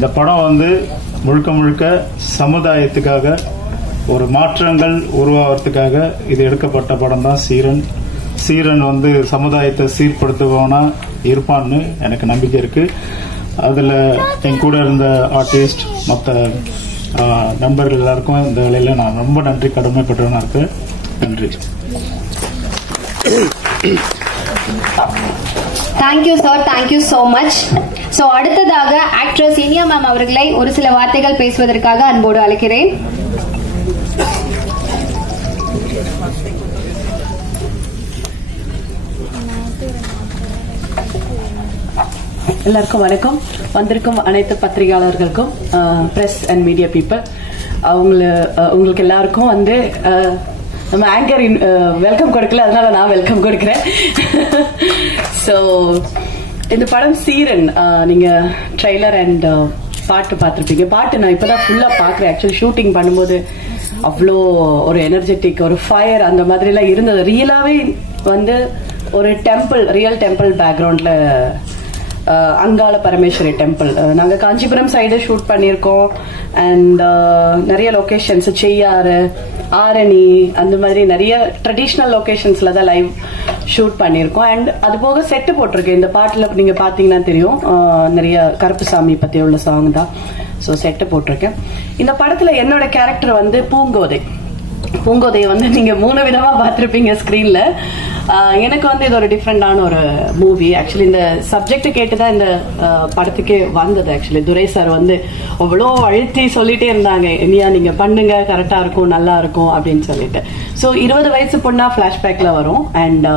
இந்த படம் வந்து முழுக்க முழுக்க சமுதாயத்துக்காக ஒரு மாற்றங்கள் உருவாகிறதுக்காக இது எடுக்கப்பட்ட படம் தான் சீரன். சீரன் வந்து சமுதாயத்தை சீர்படுத்துவனா இருப்பான்னு எனக்கு நம்பிக்கை இருக்கு. அதில் என் கூட இருந்த ஆர்டிஸ்ட் மற்ற நண்பர்கள் எல்லாருக்கும் இந்த வேலையில் நான் ரொம்ப நன்றி கடமைப்பட்டவனா இருக்கேன். நன்றி. Thank you sir, thank you so much. So அடுத்ததாக ஆக்ட்ரஸ் இனியா மேம் அவர்களை ஒரு சில வார்த்தைகள் பேசுவதற்காக அன்போடு அழைக்கிறேன். எல்லாருக்கும் வணக்கம். வந்திருக்கும் அனைத்து பத்திரிகையாளர்களுக்கும், பிரஸ் அண்ட் மீடியா பீப்புள், உங்களுக்கு எல்லாருக்கும் வந்து நம்ம ஆங்கர் வெல்கம் கொடுக்கல, அதனால நான் வெல்கம் கொடுக்கிறேன். ஸோ இந்த படம் சீரன், நீங்க ட்ரெய்லர் அண்ட் பாட்டு பார்த்துருப்பீங்க. பாட்டு நான் இப்பதான் ஃபுல்லா பாக்குறேன். ஆக்சுவலி ஷூட்டிங் பண்ணும்போது அவ்வளோ ஒரு எனர்ஜெட்டிக், ஒரு ஃபயர் அந்த மாதிரி எல்லாம் இருந்தது. ரியலாவே வந்து ஒரு டெம்பிள், ரியல் டெம்பிள் பேக்ரவுண்ட்ல அங்காள பரமேஸ்வரி டெம்பிள். நாங்க காஞ்சிபுரம் சைடு ஷூட் பண்ணியிருக்கோம். அண்ட் நிறைய லொகேஷன்ஸ், செய்யாறு, ஆரணி, அந்த மாதிரி நிறைய ட்ரெடிஷ்னல் லொகேஷன்ஸ்ல தான் லைவ் ஷூட் பண்ணியிருக்கோம். அண்ட் அது போக செட்டு போட்டிருக்கேன். இந்த பாட்டுல நீங்க பாத்தீங்கன்னா தெரியும், நிறைய கருப்புசாமி பத்தி உள்ள சாங் தான். ஸோ செட்டு போட்டிருக்கேன். இந்த படத்துல என்னோட கேரக்டர் வந்து பூங்கோதை. பூங்கோதையை வந்து நீங்க 3 விதமா பார்த்திருப்பீங்க ஸ்கிரீன்ல. எனக்கு வந்து இது ஒரு டிஃப்ரெண்டான ஒரு மூவி. ஆக்சுவலி இந்த சப்ஜெக்ட் கேட்டுதான் இந்த படத்துக்கே வந்தது. ஆக்சுவலி துரை சார் வந்து அவ்வளோ அழுத்தி சொல்லிட்டே இருந்தாங்க, இனியா நீங்க பண்ணுங்க, கரெக்டா இருக்கும், நல்லா இருக்கும் அப்படின்னு சொல்லிட்டு. ஸோ 20 வயசு பொண்ணா பிளாஷ்பேக்ல வரும். அண்ட்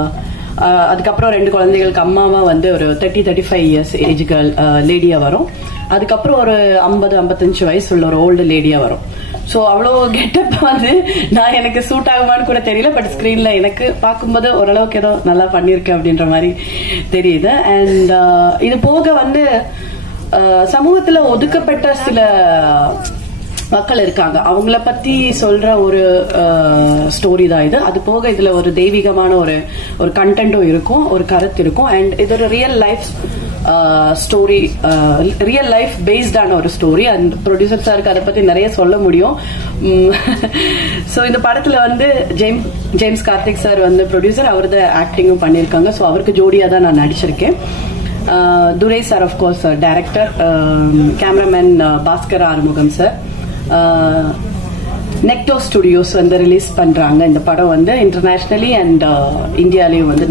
அதுக்கப்புறம் 2 குழந்தைகளுக்கு அம்மாவா வந்து ஒரு 30-35 இயர்ஸ் ஏஜ் கேர்ள் லேடியா வரும். அதுக்கப்புறம் ஒரு 50-55 வயசு உள்ள ஒரு ஓல்டு லேடியா வரும். ஸோ அவ்வளோ கெட்டப் வந்து நான் எனக்கு சூட் ஆகுமான்னு கூட தெரியல. பட் ஸ்கிரீன்ல எனக்கு பார்க்கும்போது ஓரளவுக்கு ஏதோ நல்லா பண்ணிருக்கேன் அப்படின்ற மாதிரி தெரியுது. அண்ட் இது போக வந்து சமூகத்துல ஒதுக்கப்பட்ட சில மக்கள் இருக்காங்க, அவங்கள பத்தி சொல்ற ஒரு ஸ்டோரி தான் இது. அது போக இதுல ஒரு தெய்வீகமான ஒரு கண்டென்ட்டும் இருக்கும், ஒரு கருத்து இருக்கும். அண்ட் இது ஒரு real life story, real life பேஸ்டான ஒரு ஸ்டோரி. அண்ட் ப்ரொடியூசர் சாருக்கு அதை பத்தி நிறைய சொல்ல முடியும். ஸோ இந்த படத்துல வந்து ஜேம்ஸ் கார்த்திக் சார் வந்து ப்ரொடியூசர், அவர் தான் ஆக்டிங்கும் பண்ணியிருக்காங்க. ஸோ அவருக்கு ஜோடியா தான் நான் நடிச்சிருக்கேன். Durai sir of course director, cameraman Bhaskar Arumugam sir. நெக்டோ ஸ்டுடியோஸ் வந்து ரிலீஸ் பண்றாங்க இந்த படம் வந்து இன்டர்நேஷனலி அண்ட் இந்தியாலையும் வந்து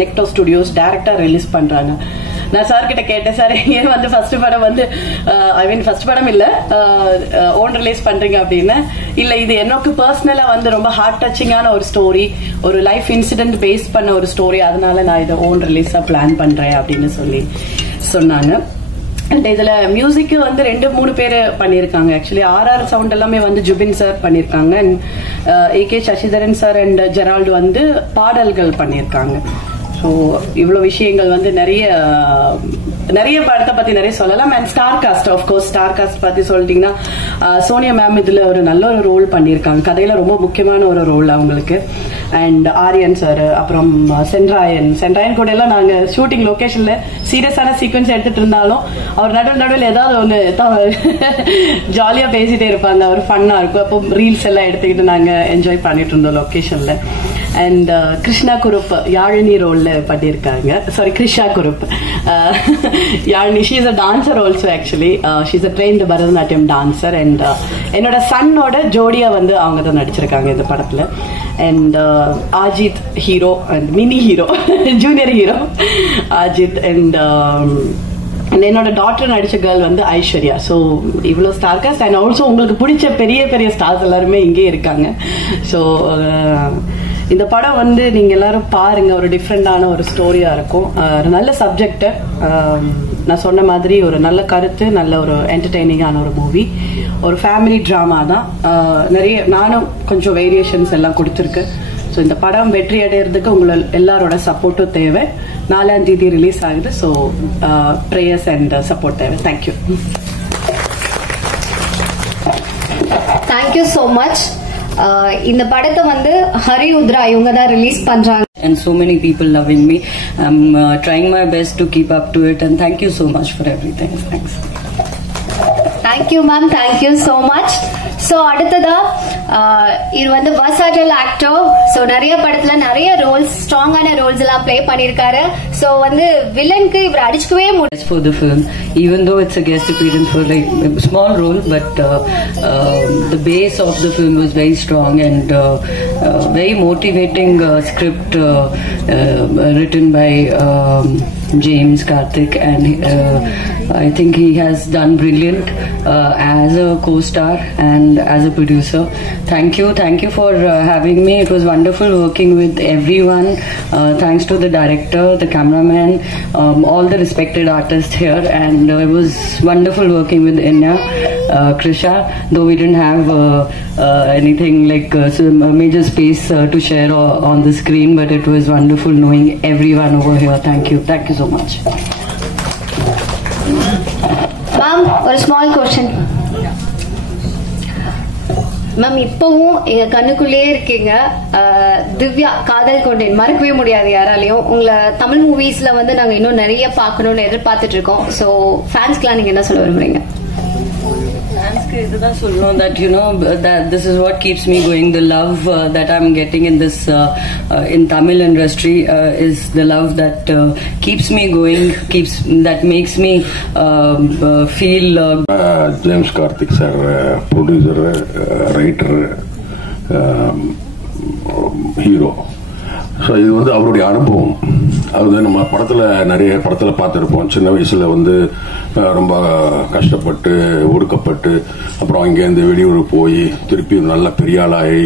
நெக்டோ ஸ்டுடியோஸ் டைரக்டா ரிலீஸ் பண்றாங்க. நான் சார் கிட்ட கேட்டேன், சார் ஏன் வந்து ஃபர்ஸ்ட் படம் வந்து ஃபர்ஸ்ட் படம் இல்ல ஓன் ரிலீஸ் பண்றீங்க அப்படின்னு. இல்ல இது எனக்கு பர்சனலா வந்து ரொம்ப ஹார்ட் டச்சிங்கான ஒரு ஸ்டோரி, ஒரு லைஃப் இன்சிடென்ட் பேஸ் பண்ண ஒரு ஸ்டோரி, அதனால நான் இதை ஓன் ரிலீஸா பிளான் பண்றேன் அப்படின்னு சொல்லி சொன்னாங்க. அண்ட் இதுல மியூசிக் வந்து 2-3 பேர் பண்ணிருக்காங்க. ஆக்சுவலி RR சவுண்ட் எல்லாமே வந்து ஜுபின் சார் பண்ணிருக்காங்க. And AK Sasidharan sir and Gerald வந்து பாடல்கள் பண்ணிருக்காங்க. ஸோ இவ்வளவு விஷயங்கள் வந்து நிறைய படத்தை பத்தி நிறைய சொல்லலாம். And star cast, of course star cast பத்தி சொல்லிட்டீங்கன்னா சோனியா மேம் இதுல ஒரு நல்ல ஒரு ரோல் பண்ணிருக்காங்க. கதையில ரொம்ப முக்கியமான ஒரு ரோல் அவங்களுக்கு. அண்ட் ஆரியன் சார், அப்புறம் சென்ட்ராயன் கூட எல்லாம் நாங்க ஷூட்டிங் லொகேஷன்ல சீரியஸான சீக்வன்ஸ் எடுத்துட்டு இருந்தாலும் அவர் நடுவில் ஏதாவது ஒண்ணு ஜாலியா பேசிட்டே இருப்பாங்க, அவர் ஃபன்னா இருக்கும். அப்போ ரீல்ஸ் எல்லாம் எடுத்துக்கிட்டு நாங்க என்ஜாய் பண்ணிட்டு இருந்தோம் லொகேஷன்ல. அண்ட் கிருஷ்ணா குருப் யாழினி ரோல்ல பண்ணிருக்காங்க. Sorry, Krisha Kurup Yazhini. She is a dancer also. Actually she is a trained Bharatanatyam dancer. And என்னோட சன்னோட ஜோடியா வந்து அவங்க தான் நடிச்சிருக்காங்க இந்த படத்துல. And Ajith hero and mini hero, junior hero Ajith. And என்னோட டாட்டர் நடிச்ச கேர்ள் வந்து ஐஸ்வர்யா. ஸோ இவ்வளோ ஸ்டார் காஸ்ட். அண்ட் ஆல்சோ உங்களுக்கு பிடிச்ச பெரிய பெரிய ஸ்டார்ஸ் எல்லாருமே இங்கே இருக்காங்க. ஸோ இந்த படம் வந்து நீங்க எல்லாரும் பாருங்க, ஒரு டிஃப்ரெண்டான ஒரு ஸ்டோரியா இருக்கும். நல்ல சப்ஜெக்ட், நான் சொன்ன மாதிரி ஒரு நல்ல கருத்து, நல்ல ஒரு என்டர்டெய்னிங்கான ஒரு மூவி, ஒரு ஃபேமிலி டிராமா தான். நிறைய நானும் கொஞ்சம் வேரியேஷன்ஸ் எல்லாம் கொடுத்துருக்கேன். ஸோ இந்த படம் வெற்றி அடைகிறதுக்கு உங்களோட எல்லாரோட சப்போர்ட்டும் தேவை. 4ஆம் தேதி ரிலீஸ் ஆகுது. ஸோ ப்ரேயர்ஸ் அண்ட் சப்போர்ட் தேவை. தேங்க்யூ. Thank you so much. இந்த படத்தை வந்து ஹரியுத்ரா இவங்க தான் ரிலீஸ் பண்றாங்க. And so many people loving me. I'm trying my best to keep up to it, and thank you so much for everything. Thanks. Thank you ma'am, thank you so much. So அடுத்ததா இது வந்து versatile actor. So நிறைய படத்துல நிறைய Rolle's, ஸ்ட்ராங்கான Rolle's எல்லாம் play பண்ணிருக்காரு. So வந்து வில்லனுக்கு இவர் அடிச்சுக்கவே முடியாது. For the film, even though it's a guest appearance for like a small role, but the base of the film was very strong and very motivating script written by James Karthik, and I think he has done brilliant as a co-star and as a producer. Thank you for having me. It was wonderful working with everyone. Thanks to the director, the cameraman, all the respected artists here, and it was wonderful working with Inya, Krisha, though we didn't have anything like some major space to share on the screen, but it was wonderful knowing everyone over here. Thank you so much. Ma'am, ஒரு small question. Ma'am, இப்பவும் எங்க கண்ணுக்குள்ளேயே இருக்கீங்க. திவ்யா, காதல் கொண்டேன் மறக்கவே முடியாது யாராலையும். உங்களை தமிழ் மூவிஸ்ல வந்து நாங்க இன்னும் நிறைய பார்க்கணும்னு எதிர்பார்த்துட்டு இருக்கோம். ஸோ ஃபேன்ஸ்க்குலாம் நீங்க என்ன சொல்ல விரும்புறீங்க? That you know that this is what keeps me going. The love that I'm getting in this in Tamil industry is the love that keeps me going, that makes me feel. James Karthik sir, producer, writer, hero. So இது வந்து அவருடைய அனுபவம். அது நம்ம நிறைய படத்தில் பார்த்துருப்போம். சின்ன வயசுல வந்து ரொம்ப கஷ்டப்பட்டு ஒடுக்கப்பட்டு அப்புறம் இங்கேருந்து வெளியூர் போய் திருப்பி நல்ல பெரிய ஆளாகி